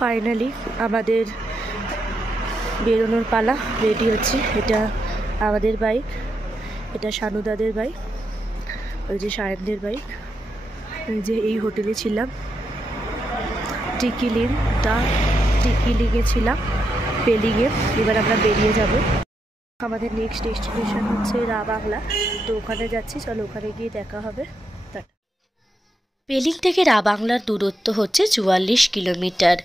Finally আমাদের বেরোনোর পালা, রেডি হচ্ছে। এটা আমাদের বাইক, এটা শানুদাদের বাইক, ওই যে সায়নদের বাইক। যে এই হোটেলে ছিলাম, টিকিলিংয়ে ছিলাম, পেলিংয়ে। এবার আমরা বেরিয়ে যাব। আমাদের নেক্সট ডেস্টিনেশন হচ্ছে রাবাংলা, তো ওখানে যাচ্ছি। চলো ওখানে গিয়ে দেখা হবে। পেলিং থেকে রাবাংলার দূরত্ব হচ্ছে 44 কিলোমিটার।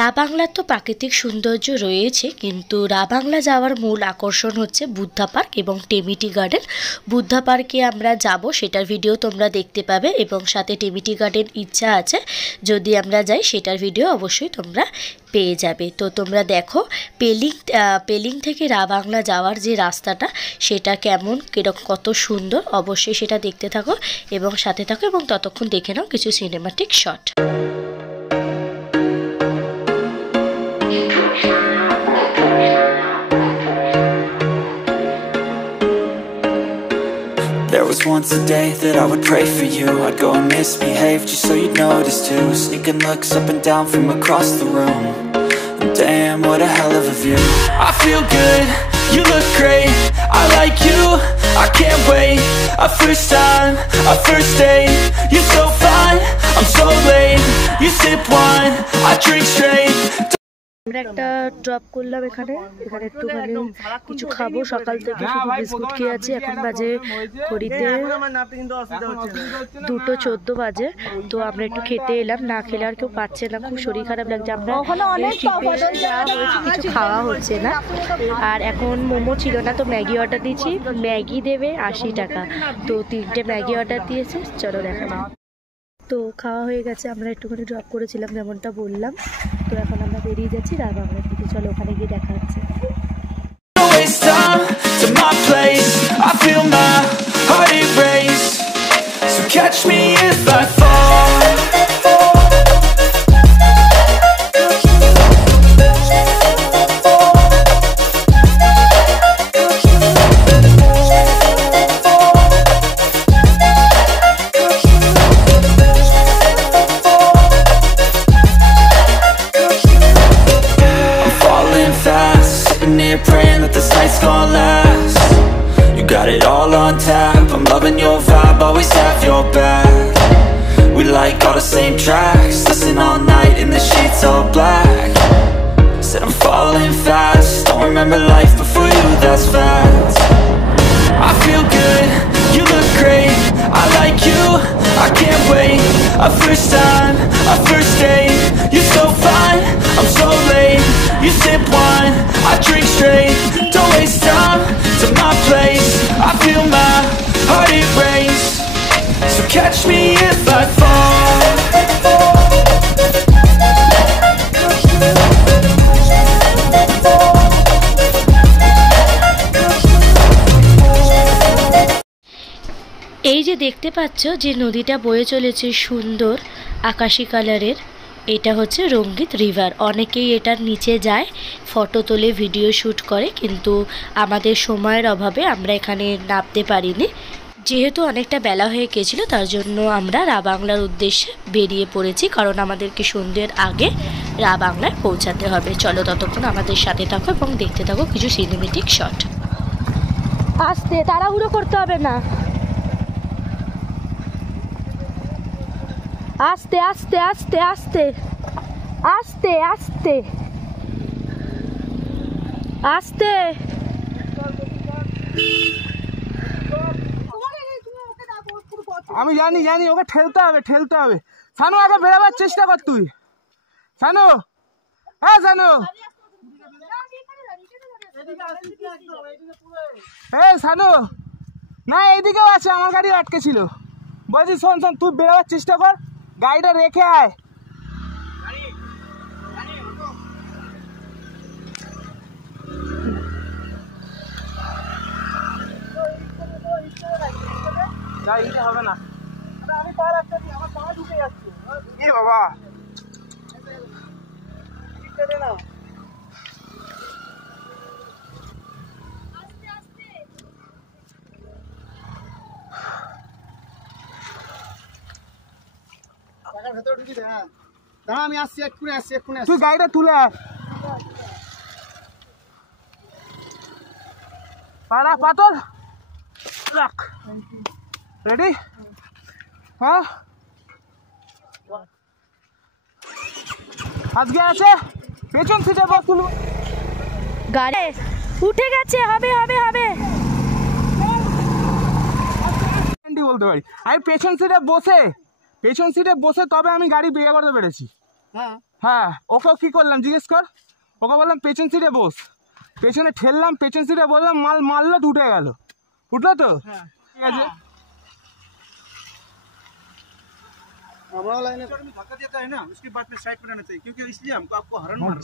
রাবাংলার তো প্রাকৃতিক সৌন্দর্য রয়েছে, কিন্তু রাবাংলা যাওয়ার মূল আকর্ষণ হচ্ছে বুদ্ধা পার্ক এবং টেমিটি গার্ডেন। বুদ্ধা পার্কে আমরা যাব, সেটার ভিডিও তোমরা দেখতে পাবে, এবং সাথে টেমিটি গার্ডেন ইচ্ছা আছে যদি আমরা যাই সেটার ভিডিও অবশ্যই তোমরা পেয়ে যাবে। তো তোমরা দেখো পেলিং থেকে রাবাংলা যাওয়ার যে রাস্তাটা সেটা কেমন, কিরকম, কত সুন্দর, অবশ্যই সেটা দেখতে থাকো এবং সাথে থাকো, এবং ততক্ষণ দেখে নাও কিছু cinematic shot. There was once a day that I would pray for you. I'd go and misbehave just so you'd notice too. Sneaking looks up and down from across the room. And damn, what a hell of a view. I feel good, you look great, I like you, I can't wait. A first time, a first date. You're so fine, I'm so late. You sip wine, I drink straight. আমরা একটা drop করলাম এখানে একটুখানি কিছু খাবো। সকাল থেকে শুধু বিস্কুট খেয়ে আছি। এখন বাজে ঘড়িতে 2:14 বাজে। তো আমরা একটু খেতে এলাম, না খেলে আর কেউ পাচ্ছে না, খুব শরীর খারাপ লাগছে। আমরা কিছু খাওয়া হচ্ছে না। আর এখন মোমো ছিল না, তো ম্যাগি অর্ডার দিয়েছি। ম্যাগি দেবে 80 টাকা, তো 3টে ম্যাগি অর্ডার দিয়েছে। চলো দেখাবো। তো খাওয়া হয়ে গেছে, আমরা একটুখানি ড্রপ করেছিলাম যেমনটা বললাম। তো এখন আমরা বেরিয়ে যাচ্ছি রাবাংলা থেকে। চলো ওখানে গিয়ে দেখা হচ্ছে। Praying that this night's gonna last. You got it all on tap, I'm loving your vibe, always have your back. We like all the same tracks, listen all night in the sheets all black. Said I'm falling fast, don't remember life before you, that's facts. I feel good, you look great, I like you, I can't wait. A first time, a first date. You're so fine, I'm so late. You sip wine, I drink straight. Don't waste time to my place. I feel my heart erase. So catch me if I fall. এই যে দেখতে পাচ্ছ যে নদীটা বয়ে চলেছে সুন্দর আকাশী কালারের, এটা হচ্ছে রঙ্গিত রিভার। অনেকেই এটার নিচে যায়, ফটো তোলে, ভিডিও শ্যুট করে, কিন্তু আমাদের সময়ের অভাবে আমরা এখানে নামতে পারিনি। যেহেতু অনেকটা বেলা হয়ে গেছিলো, তার জন্য আমরা রাবাংলার উদ্দেশ্যে বেরিয়ে পড়েছি, কারণ আমাদেরকে সন্ধ্যের আগে রাবাংলায় পৌঁছাতে হবে। চলো ততক্ষণ আমাদের সাথে থাকো এবং দেখতে থাকো কিছু সিনেমেটিক শট। আস্তে, তাড়াহুড়ো করতে হবে না, আস্তে আস্তে আস্তে আস্তে আস্তে আস্তে আস্তে। আমি জানি জানি, ওকে ঠেলতে হবে ঠেলতে হবে। সানু আগে বেরোবার চেষ্টা কর তুই। সানু, হ্যাঁ সানু, এই সানু, না এইদিকেও আছে, আমার গাড়ি আটকে ছিল। বলছি শোন শোন, তুই বেরোবার চেষ্টা কর, গাড়িটা রেখে আয়। হবে না, আমি পা রাখতে, আমার পা ঢুকে যাচ্ছে। এ বাবা, না ভেতরে ঢুকি দে। হ্যাঁ দাঁড়া আমি আসছি এক্ষুনি তুই গাড়িটা তুলে আয়। পাড়া পাতল রাখ রেডি হ্যাঁ আজকে আছে পেছন সিটে বস তুলব গাড়ি উঠে গেছে হবে হবে হবে বলতে পারি আমি পেছন সিটে বসে তবে আমি গাড়ি বিয়ে করতে পেরেছি হ্যাঁ ওকে কি করলাম জিজ্ঞেস কর ওকে বললাম পেছন সিটে বস পেছনে ঠেললাম পেছন সিটে বললাম মাল মারলো উঠে গেল উঠলো তো ঠিক আছে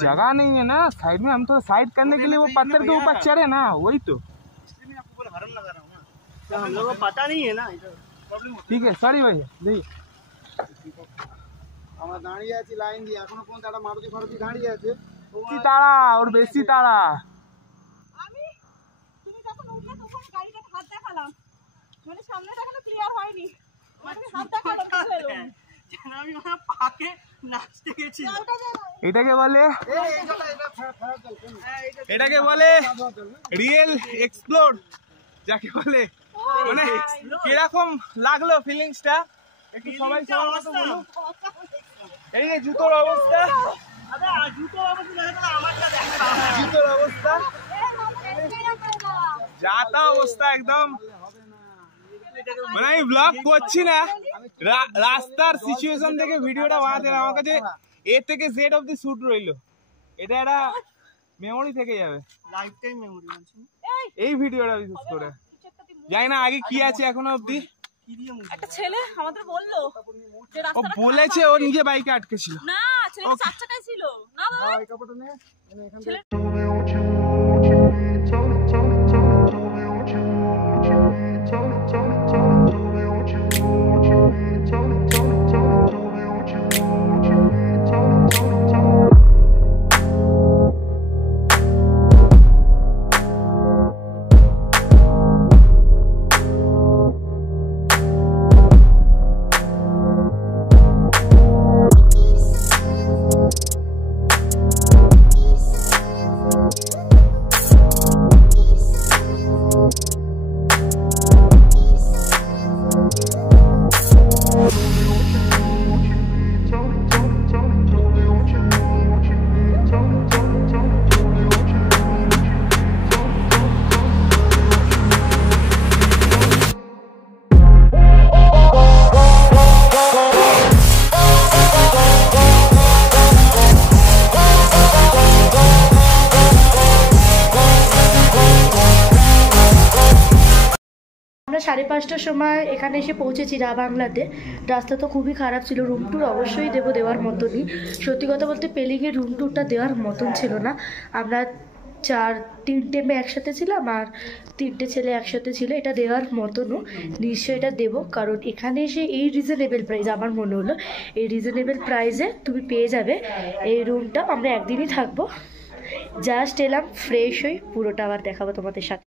जगह नहीं है ना साइड में हम तो साइड करने के लिए वो पत्थर के ऊपर चढ़े ना वही तो हम लोगों को पता नहीं है ना ठीक है सॉरी भैया देखिए আমরা দাঁড়িয়ে আছি লাইন দিয়ে এখনো পর্যন্ত একটা মারুতি ফারুতি দাঁড়িয়ে আছে বেশি তাড়া ওর বেশি তাড়া আমি তুমি যখন উঠলে তখন গাড়িটাকে হাত দেখালাম মানে সামনে দেখানো ক্লিয়ার হয়নি আমি হাত দেখালাম আমি ওখানে পাকে নাচতে গেছি এটাকে বলে রিয়েল এক্সপ্লোর যাকে বলে মানে কিরকম লাগলো ফিলিংসটা একটু সবাই সবার মতো বলুন এই যে জুতোর অবস্থা জুতোর অবস্থা যাতা অবস্থা একদম মানে আমি ব্লগ করছি না রাস্তার সিচুয়েশন থেকে ভিডিওটা বানাতে আমার কাছে এ থেকে জেড অবধি শুট রইলো এটা একটা মেমোরি থেকে যাবে লাইফ টাইম মেমোরি এই ভিডিওটা বিশেষ করে জানি না আগে কি আছে এখনো অবধি একটা ছেলে আমাদের বললো যে ও বলেছে ও নিজে বাইকে আটকে ছিল না ছেলেটা চার চাকায় ছিল না বাবা এই কাপড়টা নে এখান থেকে আমরা 5:30টার সময় এখানে এসে পৌঁছেছি বাংলাতে। রাস্তা তো খুবই খারাপ ছিল। রুম ট্যুর অবশ্যই দেওয়ার মতনই। সত্যি কথা বলতে পেলিংয়ের রুম ট্যুরটা দেওয়ার মতন ছিল না। আমরা 3টে মেয়ে একসাথে ছিলাম আর 3টে ছেলে একসাথে ছিল। এটা দেওয়ার মতনও নিশ্চয়ই এটা দেবো, কারণ এখানে এসে এই রিজনেবল প্রাইস আমার মনে হলো এই রিজনেবল প্রাইসে তুমি পেয়ে যাবে এই রুমটা। আমরা একদিনই থাকবো, জাস্ট এলাম ফ্রেশ হই, পুরোটা আবার দেখাবো তোমাদের সাথে।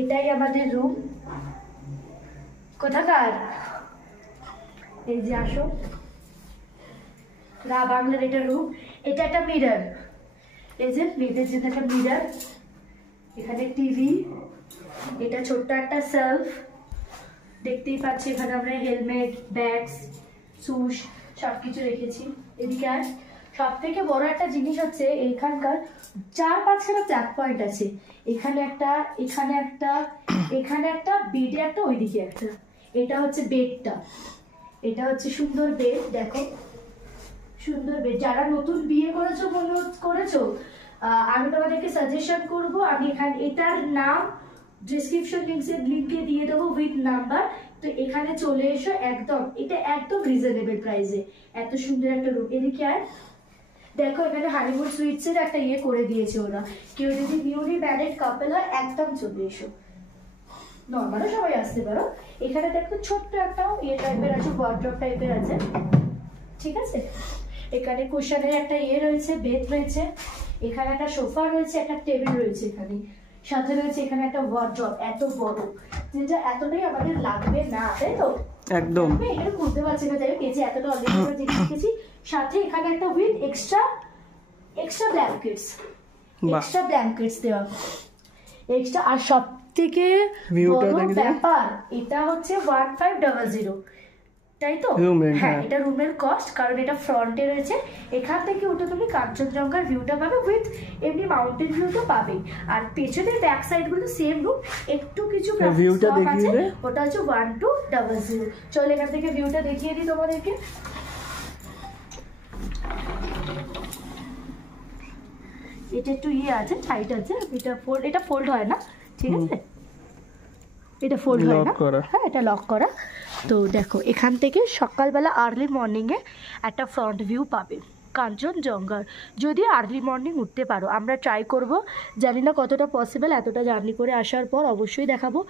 এটাই আমাদের রুম। কোথাকার? এই যে আসো, বাংলার এটা রুম। এটা একটা মিরর, এই যে মেয়েদের জন্য একটা মিরর, এখানে টিভি, এটা ছোট্ট একটা সেলফ দেখতেই পাচ্ছি। এখানে আমরা হেলমেট, ব্যাগস, শুজ সব কিছু রেখেছি। এদিকে আর সব থেকে বড় একটা জিনিস হচ্ছে এইখানকার 4-5খানা প্লাগ পয়েন্ট আছে। এখানে একটা, এখানে একটা, এখানে একটা, বেডে একটা, ওইদিকে একটা। এটা হচ্ছে বেডটা, এটা হচ্ছে সুন্দর বেড। দেখো সুন্দর বেড। যারা নতুন বিয়ে করেছো আমি তোমাদেরকে সাজেশন করব, আমি এখানে এটার নাম ডিসক্রিপশন লিঙ্কে দিয়ে দেবো উইথ নাম্বার। তো এখানে চলে এসো, একদম এটা একদম রিজনেবল প্রাইসে। এত সুন্দর একটা রুম। এদিকে আর দেখো এখানে হানিমুন সুইটসের একটা ইয়ে করে দিয়েছে ওরা। কেউ যদি নিউলি ম্যারিড কাপল হয় একদম চলে এসো, নর্মালও সবাই আসতে পারো। এখানে দেখো ছোট্ট একটা ইয়ে টাইপের আছে, ওয়ার্ড্রপ টাইপের আছে, ঠিক আছে। এখানে কুশনের একটা রয়েছে, বেড রয়েছে, এখানে একটা সোফা রয়েছে, একটা টেবিল রয়েছে, এখানে সাথে রয়েছে এখানে একটা ওয়ার্ড্রপ এত বড়, যেটা এতটাই আমাদের লাগবে না, তাই তো? একদম। এটা খুলতে পারছি না, যাই পেয়েছি এতটা অলরেডি আমরা জিনিস রেখেছি। সাথে এখানে একটা উইথ এক্সট্রা ব্ল্যাঙ্কেটস দেওয়া এক্সট্রা। আর সব থেকে বড় ব্যাপার এটা হচ্ছে 1500, তাই তো? হ্যাঁ, এটা রুমের কস্ট, কারণ এটা ফ্রন্টে রয়েছে। এখান থেকে উঠে তুমি কাঞ্চনজঙ্ঘার ভিউটা পাবে, উইথ এমনি মাউন্টেন ভিউ তো পাবেই। আর পেছনের ব্যাক সাইড গুলো সেম রুম, একটু কিছু ভিউটা দেখিয়ে দে। ওটা হচ্ছে 1200। চল এখান থেকে ভিউটা দেখিয়ে দিই তোমাদেরকে। এটা একটু আছে, টাইট আছে, এটা ফোল্ড হয় না, ঠিক আছে? এটা ফোল্ড হয় না, হ্যাঁ এটা লক করা। তো দেখো এখান থেকে সকালবেলা আর্লি মর্নিংয়ে একটা ফ্রন্ট ভিউ পাবে কাঞ্চনজঙ্ঘার, যদি আর্লি মর্নিং উঠতে পারো। আমরা ট্রাই করব, জানি না কতটা পসিবল, এতটা জার্নি করে আসার পর অবশ্যই দেখাবো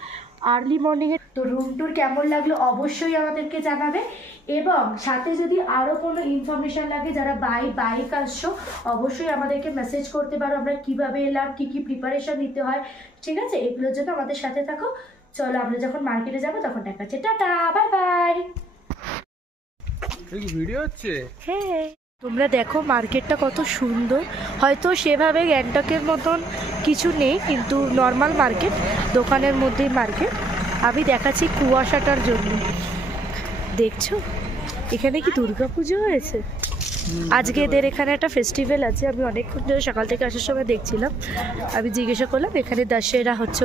আর্লি মর্নিংয়ে। তো রুম ট্যুর কেমন লাগলো অবশ্যই আমাদেরকে জানাবে, এবং সাথে যদি আরও কোনো ইনফরমেশান লাগে, যারা বাইক আসছো অবশ্যই আমাদেরকে মেসেজ করতে পারো, আমরা কীভাবে এলাম, কী কী প্রিপারেশন নিতে হয়, ঠিক আছে? এগুলোর জন্য আমাদের সাথে থাকো। চলো আমরা যখন মার্কেটে যাবো তখন দেখাচ্ছি, টাটা, বাই বাই। ভিডিও হচ্ছে? হ্যাঁ, তোমরা দেখো মার্কেটটা কত সুন্দর। হয়তো সেভাবে গ্যাংটকের মতন কিছু নেই, কিন্তু নর্মাল মার্কেট, দোকানের মধ্যেই মার্কেট। আমি দেখাচ্ছি কুয়াশাটার জন্য। দেখছো এখানে কি দুর্গাপুজো হয়েছে আজকে? এদের এখানে একটা ফেস্টিভ্যাল আছে, আমি অনেকক্ষণ ধরে সকাল থেকে আসার সময় দেখছিলাম। আমি জিজ্ঞাসা করলাম, এখানে দশেরা হচ্ছে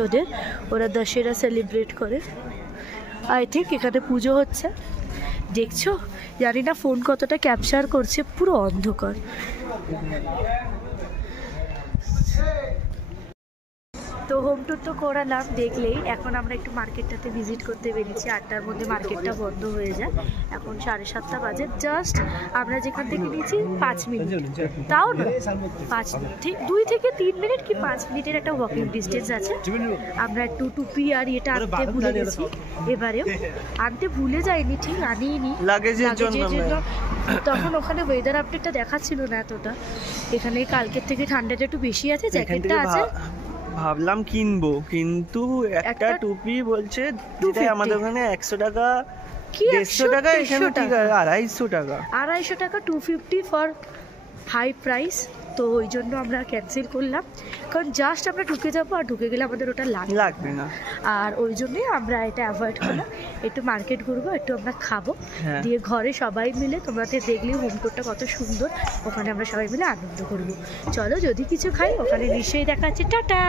ওরা দশেরা সেলিব্রেট করে। আই থিঙ্ক এখানে পুজো হচ্ছে। দেখছো, জানি না ফোন কতটা ক্যাপচার করছে, পুরো অন্ধকার। তো হোম টুর তো করালাম দেখলেই। এখন আমরা একটু মার্কেটটাতে ভিজিট করতে বেরিয়েছি। 8টার মধ্যে মার্কেটটা বন্ধ হয়ে যায়, এখন 7:30 বাজে। জাস্ট আমরা যেখান থেকে নিয়েছি 5 মিনিট, তাও না 5 মিনিট, ঠিক 2 থেকে 3 মিনিট কি 5 মিনিটের একটা ওয়াকিং ডিস্টেন্স আছে। আমরা একটু টুপি আর এটা আনতে ভুলে গেছি, এবারেও আনতে ভুলে যাইনি, ঠিক আনিনি লাগেজের জন্য। তখন ওখানে ওয়েদার আপডেটটা দেখাচ্ছিল না এতটা, এখানে কালকের থেকে ঠান্ডাটা একটু বেশি আছে, জ্যাকেটটা আছে। ভাবলাম কিনবো, কিন্তু একটা টুপি বলছে আমাদের ওখানে 100 টাকা, 150 টাকা, এখানে 250 টাকা, 250 ফর হাই প্রাইস। তো ওই জন্য আমরা ক্যান্সেল করলাম, কারণ জাস্ট আমরা ঢুকে যাবো, আর ঢুকে গেলে আমাদের ওটা লাগবে না। আর ওই জন্যই আমরা এটা অ্যাভয়েড করলাম। একটু মার্কেট ঘুরবো, একটু আমরা খাবো, দিয়ে ঘরে সবাই মিলে, তোমাদের দেখলেও হোম টুরটা কত সুন্দর, ওখানে আমরা সবাই মিলে আনন্দ করবো। চলো, যদি কিছু খাই ওখানে নিশ্চয়ই দেখাচ্ছি, টাটা।